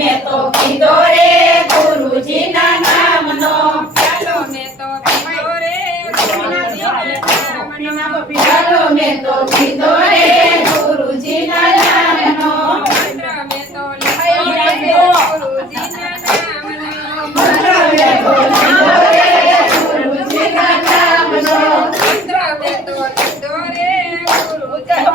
મેં તો પીધો રે ગુરુજીના નામનો. ચાલો મેં તો પીધો રે ચાલો મેં તો પીધો રે ગુરુજીના નામનો. મંત્ર મેં તો લખાયો રે ગુરુજીના નામનો. મંત્ર મેં તો લખાયો રે ગુરુજીના નામનો. મંત્ર મેં તો લખાયો રે ગુરુજીના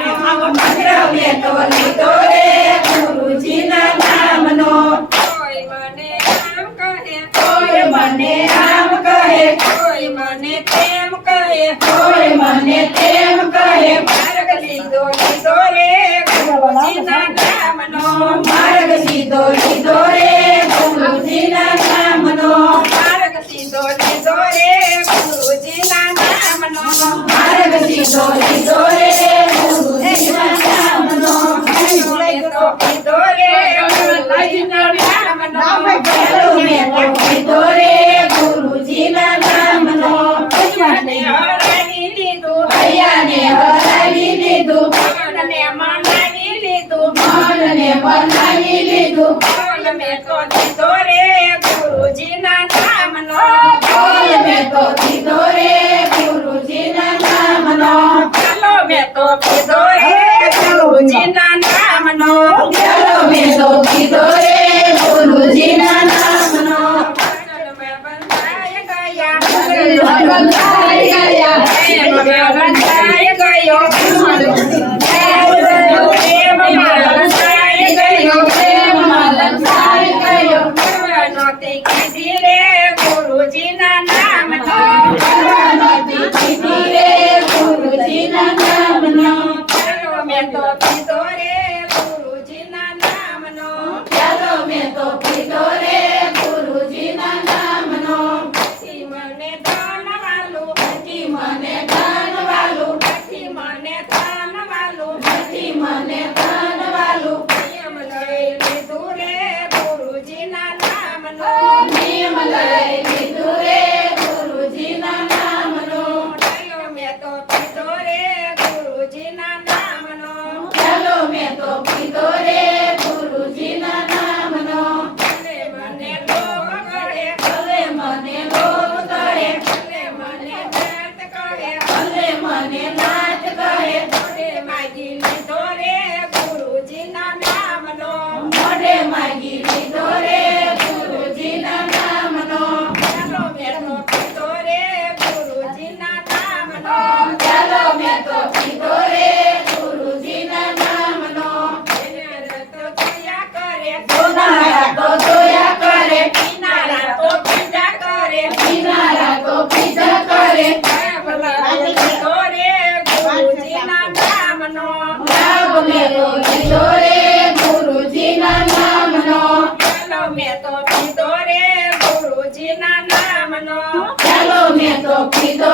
નામનો મંત્ર મેં તો લખાયો માર્ગ લીધો લીધો રે ગુરુજીના નામનો. માર્ગ લીધો લીધો રે ગુરુજીના નામનો. માર્ગ લીધો લીધો રે ગુરુજીના નામનો. માર્ગ લીધો લીધો રે તો પીધો એ. પ્રભુજીના નામનો ગેલો મેલો પીધો toquito,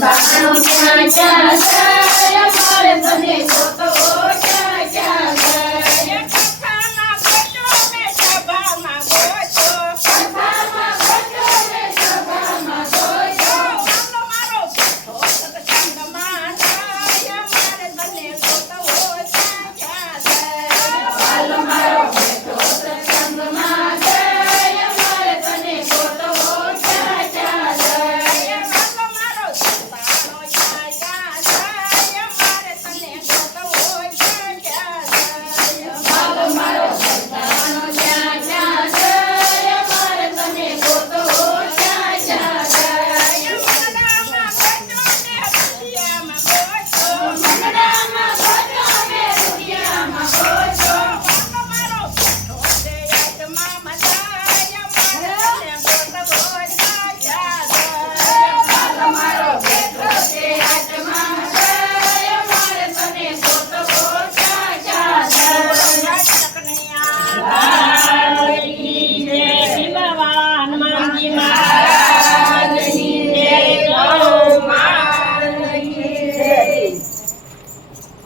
Bye.